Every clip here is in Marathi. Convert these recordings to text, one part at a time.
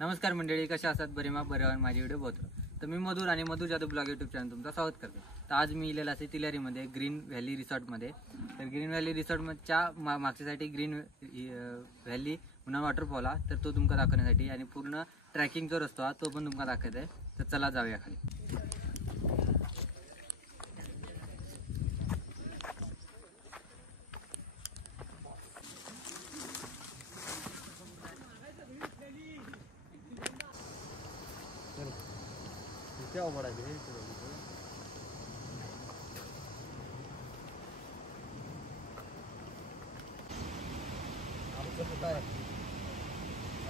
नमस्कार मंडळी, कशा असतात? बरे मग बरे माझी व्हिडिओ बघतो. तर मी मधुर आणि मधुर जादू ब्लॉग यूट्यूब चॅनल तुमचं स्वागत करतो. तर आज मी इलेला असे तिलारीमध्ये ग्रीन व्हॅली रिसॉर्टमध्ये. तर ग्रीन व्हॅली रिसॉर्टच्या मागच्यासाठी ग्रीन व्हॅली पुन्हा वॉटरफॉल हा, तर तो तुमका दाखवण्यासाठी आणि पूर्ण ट्रॅकिंग जो रस्तो हा तो पण तुमका दाखवत आहे. तर चला जाऊया खाली. क्या बड़ा है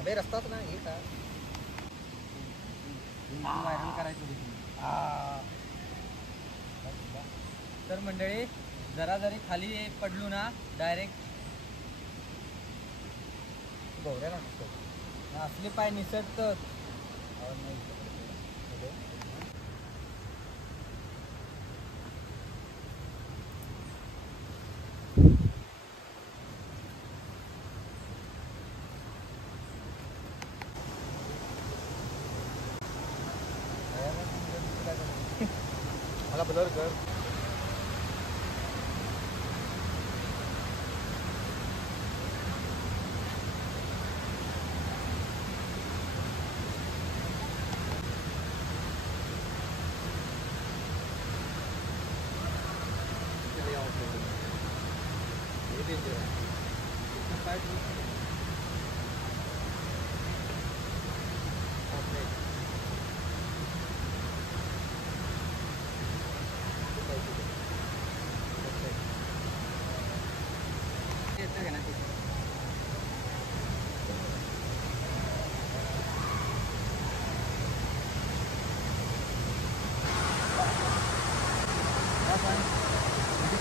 अबे रस्ताच ना हे का व्हायरल करायचं. तर मंडळी जरा जरी खाली पडलो ना डायरेक्ट गौऱ्या ना असले पाय निसटत. मला बदल कर.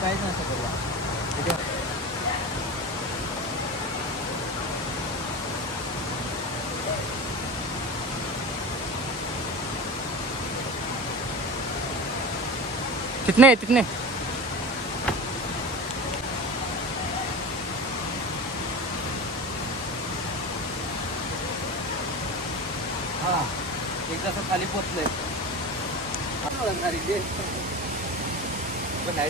काहीच नसतं करूया. कितने कितने हा एक जसं खाली पोचलंय पण नाही.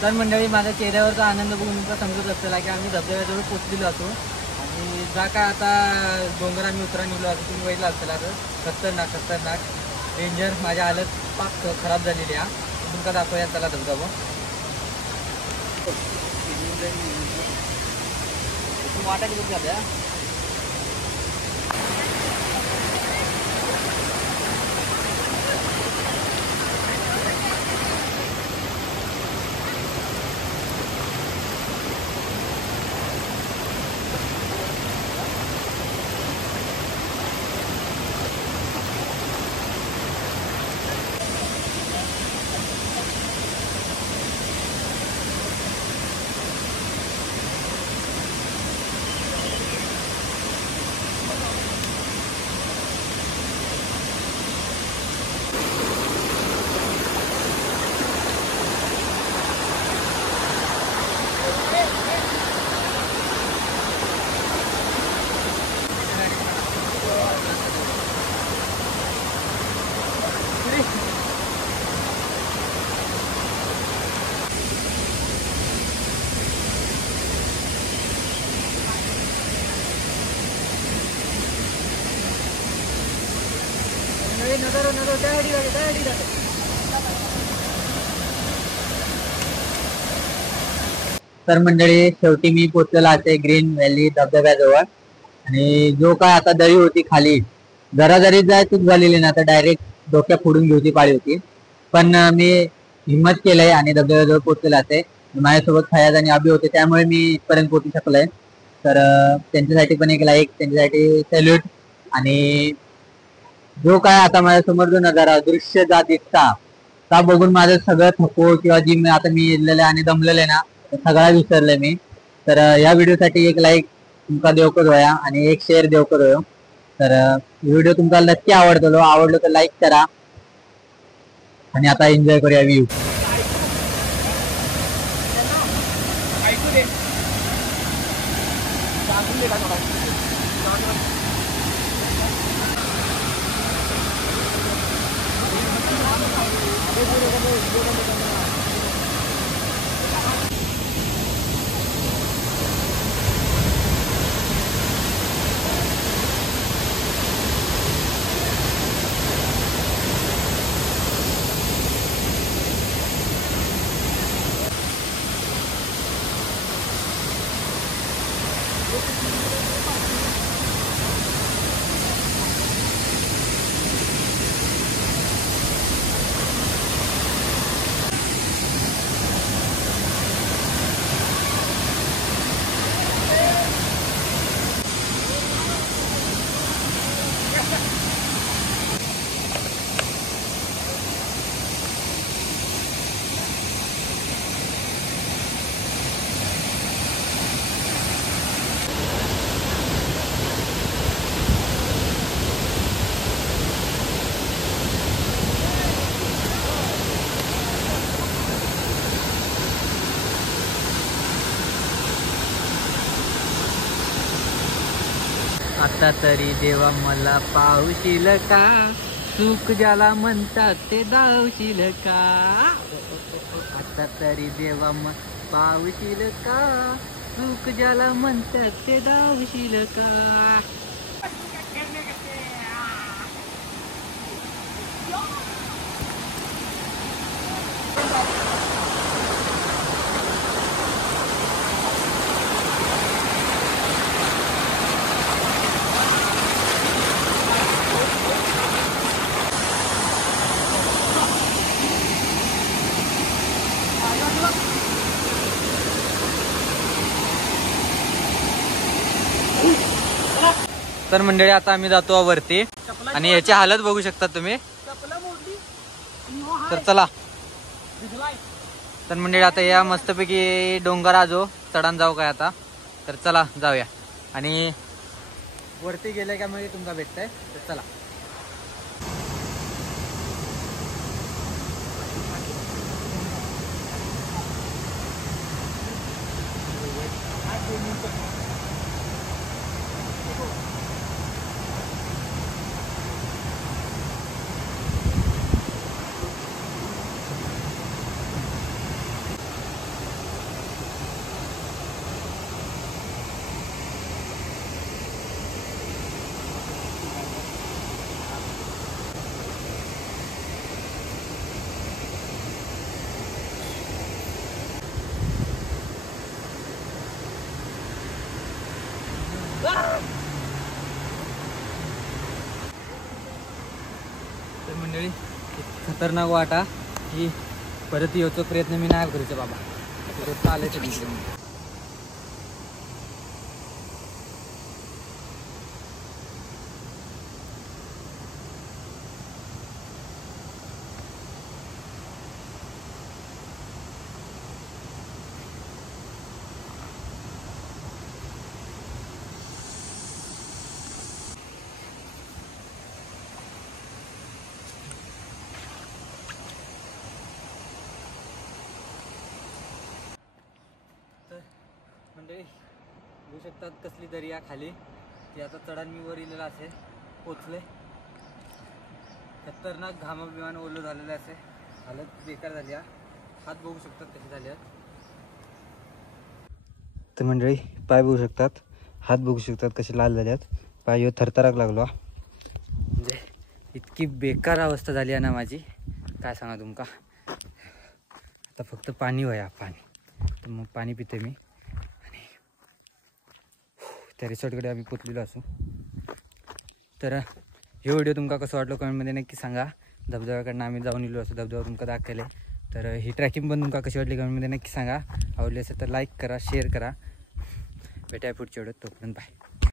तर मंडळी माझ्या चेहऱ्यावरचा आनंद बघून तुमचा समजत असलेला की आम्ही धबधब्याजवळ पोचलेलो असतो आणि जा काय आता डोंगर आम्ही उतरा निघलो असतो. तुम्ही बघितलं असेल आता खतरनाक डेंजर. माझ्या हालत पाक खराब झालेली आहे. तुमका दाखवूया त्याला धबधबा. वाटा किती झाल्या तर मंडळी शेवटी मी पोचलेला आहे ग्रीन व्हॅली धबधब्याजवळ. आणि जो काय आता दरी होती खाली जरा जरी जाय चूक झालेली ना तर डायरेक्ट डोक्या फोडून घेऊची पाळी होती. पण मी हिम्मत केलंय आणि धबधब्याजवळ पोचलेला आहे. माझ्यासोबत फयाज आणि अभि होते त्यामुळे मी इथपर्यंत पोहोचू शकलोय. तर त्यांच्यासाठी पण एक लाईक, त्यांच्यासाठी सॅल्यूट. आणि जो काय आता माझ्यासमोर जो नजारा दृश्य जा दिसता का बघून माझं सगळं थकवो किंवा जी आता मी येलेलं आणि दमलेलं आहे ना सगळा विसरलंय मी. तर या व्हिडिओसाठी एक लाईक तुमका देव करूया आणि एक शेअर देव करूया. तर व्हिडिओ तुमचा नक्की आवडलो तर लाईक करा आणि आता एन्जॉय करूया व्ह्यू. आता तरी देवा मला पावशील का, चूक ज्याला म्हणतात ते धावशील का. आता तरी देवा पावशील का, चूक ज्याला म्हणतात ते धावशील का. तर मंडळी आता आम्ही जातो वरती आणि याची हालत बघू शकता तुम्ही. तर चला. तर मंडळी आता या मस्तपैकी डोंगर जो चढान जाऊ काय आता. तर चला जाऊया आणि वरती गेले का म्हणजे तुमका भेटतंय. तर चला. तर मंडळी खतरनाक वाटा ही परत येतो प्रयत्न मी नाही करूचा बाबा. चालायचं मंडळी बघू शकतात कसली दर्या खाली. ती आता चढण मी वर इलेला असे पोचले. खतरनाक घामा विमान ओलं झालेलं असे. हालत बेकार झाली. हात बघू शकतात कसे झाले. तर मंडळी पाय बघू शकतात, हात बघू शकतात कसे लाल झाल्यात. पाय थरथराक लागलो. म्हणजे इतकी बेकार अवस्था झाली आहे ना माझी, काय सांगा तुमका. आता फक्त पाणी वया पाणी. तर मग पाणी पिते मी आणि त्या रिसॉर्टकडे आम्ही पोचलेलो असू. तर हे व्हिडिओ तुमका कसं वाटलं कमेंटमध्ये नक्की सांगा. धबधब्याकडनं आम्ही जाऊन येलो असं धबधबा तुमका दाखवले. तर ही ट्रॅकिंग पण तुमका कशी वाटली कमेंटमध्ये नक्की सांगा. आवडली असेल तर लाईक करा, शेअर करा. भेटाय पुढच्या व्हिडिओत, तोपर्यंत बाय.